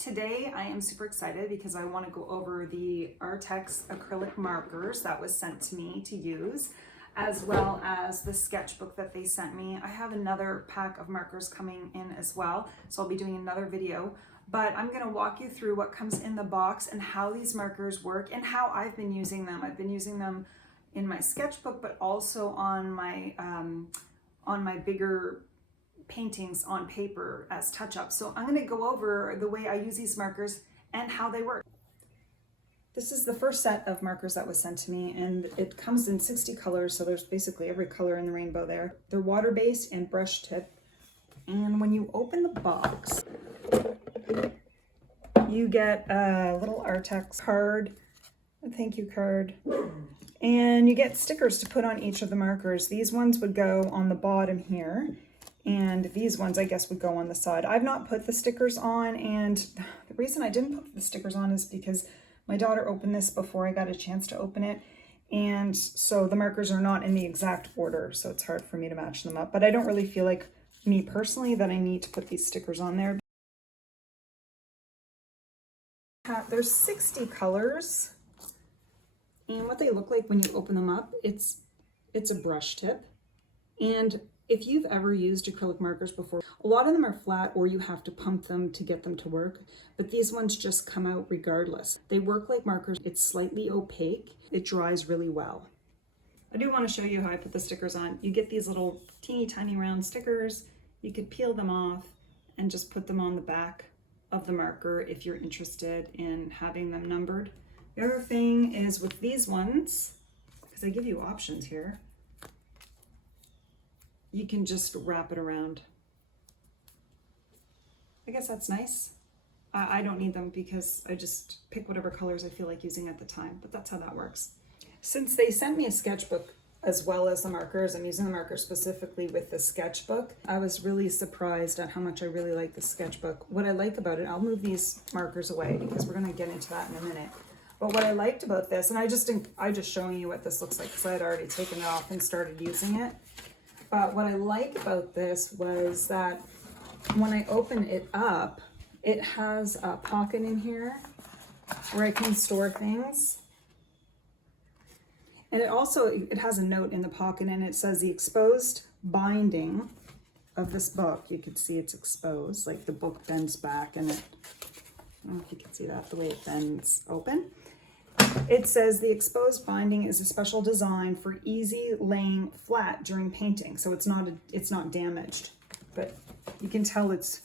Today I am super excited because I want to go over the Arrtx acrylic markers that was sent to me to use, as well as the sketchbook that they sent me. I have another pack of markers coming in as well, so I'll be doing another video, but I'm going to walk you through what comes in the box and how these markers work and how I've been using them. I've been using them in my sketchbook, but also on my bigger paintings on paper as touch-ups. So I'm going to go over the way I use these markers and how they work. This is the first set of markers that was sent to me, and it comes in 60 colors, so there's basically every color in the rainbow there. They're water-based and brush tip, and when you open the box, you get a little Arrtx card, a thank you card, and you get stickers to put on each of the markers. These ones would go on the bottom here, and these ones I guess would go on the side. I've not put the stickers on, and the reason I didn't put the stickers on is because my daughter opened this before I got a chance to open it, and so the markers are not in the exact order, so it's hard for me to match them up. But I don't really feel like, me personally, that I need to put these stickers on there. There's 60 colors, and what they look like when you open them up, it's a brush tip. And if you've ever used acrylic markers before, a lot of them are flat or you have to pump them to get them to work, but these ones just come out regardless. They work like markers. It's slightly opaque. It dries really well. I do want to show you how I put the stickers on. You get these little teeny tiny round stickers. You could peel them off and just put them on the back of the marker if you're interested in having them numbered. The other thing is with these ones, because they give you options here, you can just wrap it around. I guess that's nice. I don't need them because I just pick whatever colors I feel like using at the time, but that's how that works. Since they sent me a sketchbook as well as the markers, I'm using the markers specifically with the sketchbook. I was really surprised at how much I really like the sketchbook. What I like about it, I'll move these markers away because we're gonna get into that in a minute. But what I liked about this, and I just showing you what this looks like because I had already taken it off and started using it. But what I like about this was that when I open it up, it has a pocket in here where I can store things. And it has a note in the pocket, and it says the exposed binding of this book. You can see it's exposed, like the book bends back, and I don't know if you can see that, the way it bends open. It says the exposed binding is a special design for easy laying flat during painting. So it's not damaged, but you can tell it's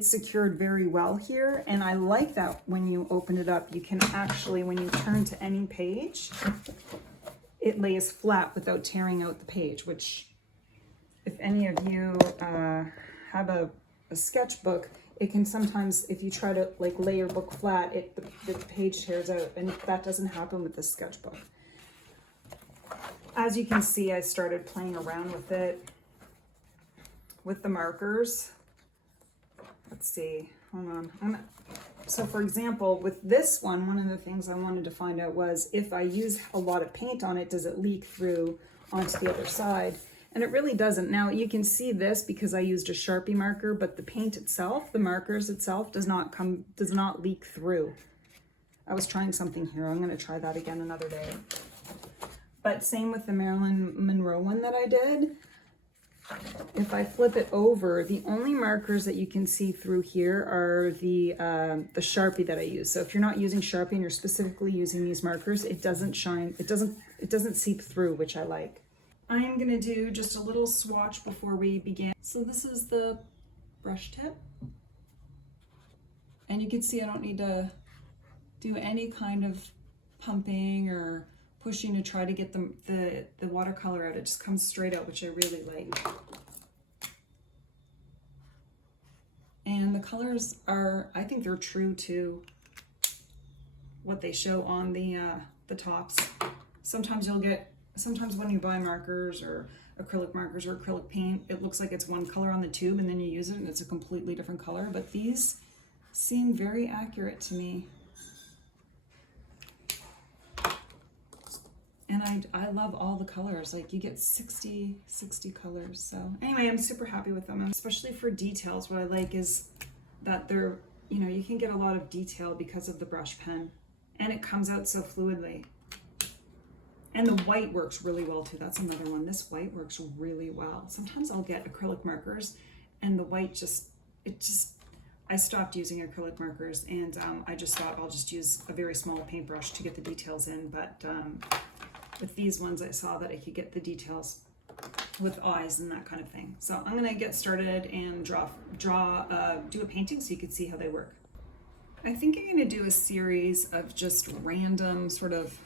secured very well here. And I like that when you open it up, you can actually, when you turn to any page, it lays flat without tearing out the page, which if any of you have a sketchbook, it can sometimes, if you try to like lay your book flat, the page tears out, and that doesn't happen with this sketchbook. As you can see, I started playing around with it, with the markers. Let's see, hold on. So for example, with this one of the things I wanted to find out was if I use a lot of paint on it, does it leak through onto the other side? And it really doesn't. Now you can see this because I used a Sharpie marker, but the paint itself, the markers itself, does not leak through. I was trying something here. I'm going to try that again another day. But same with the Marilyn Monroe one that I did. If I flip it over, the only markers that you can see through here are the Sharpie that I use. So if you're not using Sharpie and you're specifically using these markers, it doesn't shine. It doesn't seep through, which I like. I am going to do just a little swatch before we begin. So this is the brush tip. And you can see I don't need to do any kind of pumping or pushing to try to get the watercolor out. It just comes straight out, which I really like. And the colors are, I think they're true to what they show on the tops. Sometimes when you buy markers or acrylic markers or acrylic paint, it looks like it's one color on the tube and then you use it and it's a completely different color, but these seem very accurate to me. And I love all the colors. Like you get 60 colors. So anyway, I'm super happy with them, especially for details. What I like is that they're you know, you can get a lot of detail because of the brush pen, and it comes out so fluidly. And the white works really well too. That's another one. This white works really well. Sometimes I'll get acrylic markers and the white I stopped using acrylic markers, and I just thought I'll just use a very small paintbrush to get the details in. But with these ones, I saw that I could get the details with eyes and that kind of thing. So I'm gonna get started and do a painting so you can see how they work. I think I'm gonna do a series of just random sort of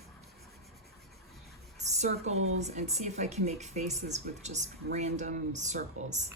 circles and see if I can make faces with just random circles.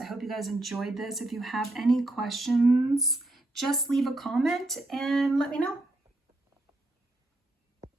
I hope you guys enjoyed this. If you have any questions, just leave a comment and let me know.